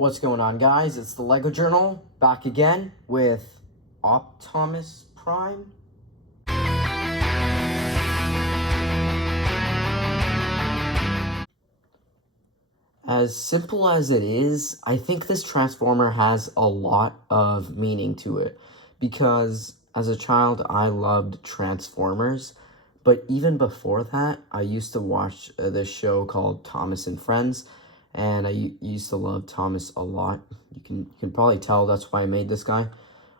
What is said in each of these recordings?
What's going on, guys? It's the LEGO Journal, back again with Opthomas Prime. As simple as it is, I think this Transformer has a lot of meaning to it, because as a child, I loved Transformers, but even before that, I used to watch this show called Thomas and Friends, and I used to love Thomas a lot. You can probably tell that's why I made this guy.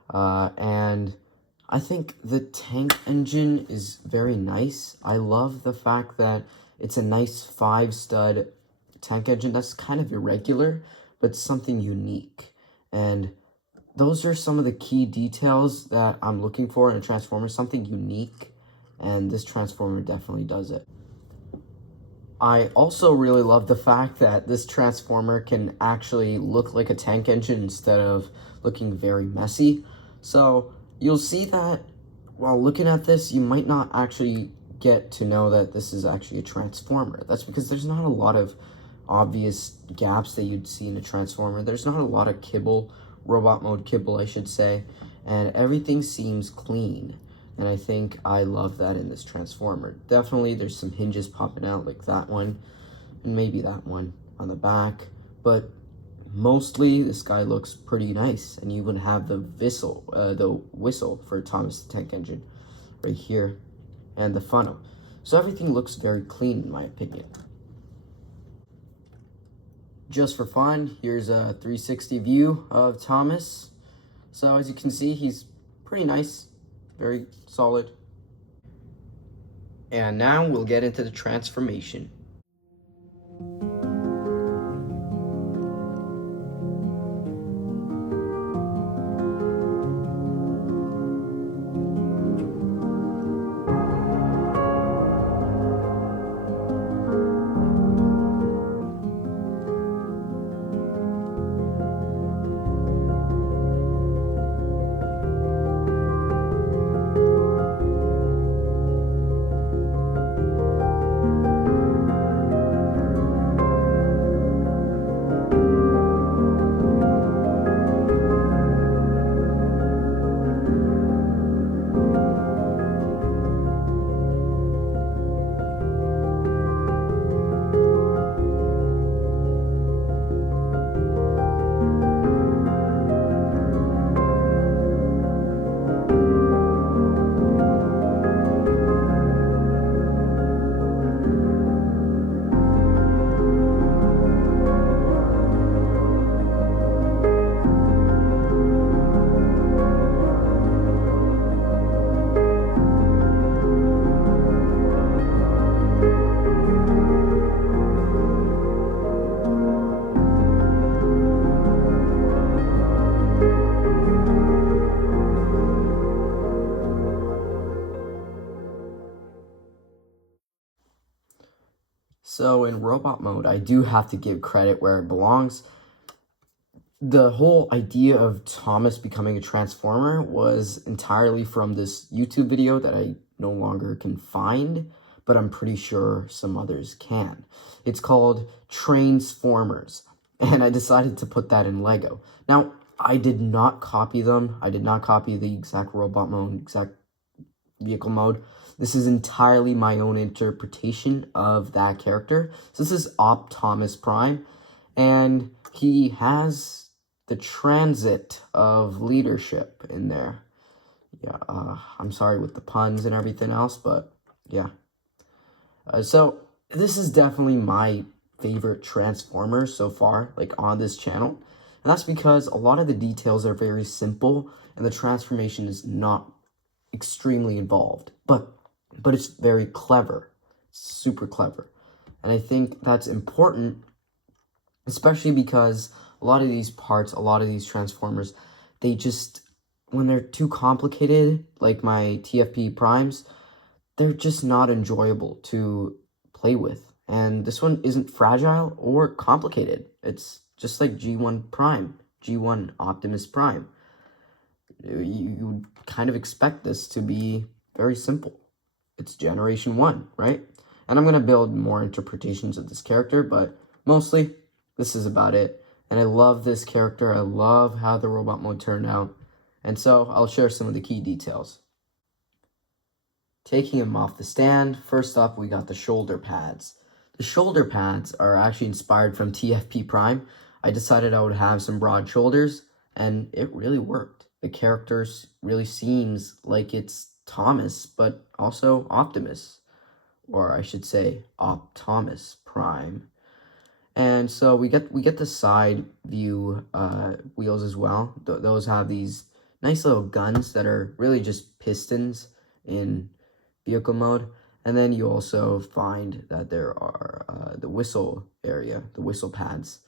And I think the tank engine is very nice. I love the fact that it's a nice 5-stud tank engine that's kind of irregular, but something unique. And those are some of the key details that I'm looking for in a Transformer, something unique, and this Transformer definitely does it. I also really love the fact that this Transformer can actually look like a tank engine instead of looking very messy. So you'll see that while looking at this, you might not actually get to know that this is actually a Transformer. That's because there's not a lot of obvious gaps that you'd see in a Transformer. There's not a lot of kibble, robot mode kibble, I should say, and everything seems clean. And I think I love that in this Transformer. Definitely there's some hinges popping out like that one, and maybe that one on the back, but mostly this guy looks pretty nice. And you even have the whistle for Thomas the Tank Engine right here, and the funnel. So everything looks very clean in my opinion. Just for fun, here's a 360 view of Thomas. So as you can see, he's pretty nice, very solid. And now we'll get into the transformation. So in robot mode, I do have to give credit where it belongs. The whole idea of Thomas becoming a Transformer was entirely from this YouTube video that I no longer can find, but I'm pretty sure some others can. It's called Trainsformers, and I decided to put that in LEGO. Now, I did not copy them. I did not copy the exact robot mode, exact vehicle mode. This is entirely my own interpretation of that character. So this is Opthomas Prime, and he has the transit of leadership in there. Yeah, I'm sorry with the puns and everything else, but yeah. So this is definitely my favorite Transformer so far, like on this channel. And that's because a lot of the details are very simple, and the transformation is not extremely involved, but it's very clever, super clever. And I think that's important, especially because a lot of these parts, a lot of these Transformers, they just, when they're too complicated, like my TFP Primes, they're just not enjoyable to play with. And this one isn't fragile or complicated. It's just like G1 Prime, G1 Optimus Prime. You would kind of expect this to be very simple. It's Generation 1, right? And I'm going to build more interpretations of this character, but mostly, this is about it. And I love this character. I love how the robot mode turned out. And so I'll share some of the key details. Taking him off the stand, first up we got the shoulder pads. The shoulder pads are actually inspired from TFP Prime. I decided I would have some broad shoulders, and it really worked. The character really seems like it's Thomas, but also Optimus, or I should say Opthomas Prime. And so we get the side view wheels as well. Those have these nice little guns that are really just pistons in vehicle mode. And then you also find that there are the whistle area, the whistle pads,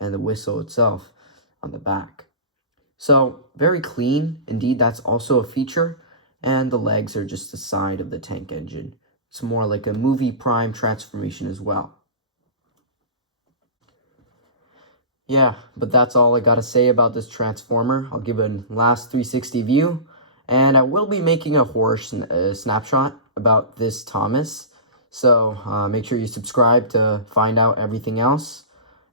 and the whistle itself on the back. So very clean. Indeed, that's also a feature. And the legs are just the side of the tank engine. It's more like a movie Prime transformation as well. Yeah, but that's all I gotta say about this Transformer. I'll give a last 360 view, and I will be making a horror snapshot about this Thomas. So make sure you subscribe to find out everything else.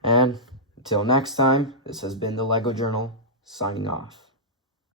And until next time, this has been the LEGO Journal, signing off.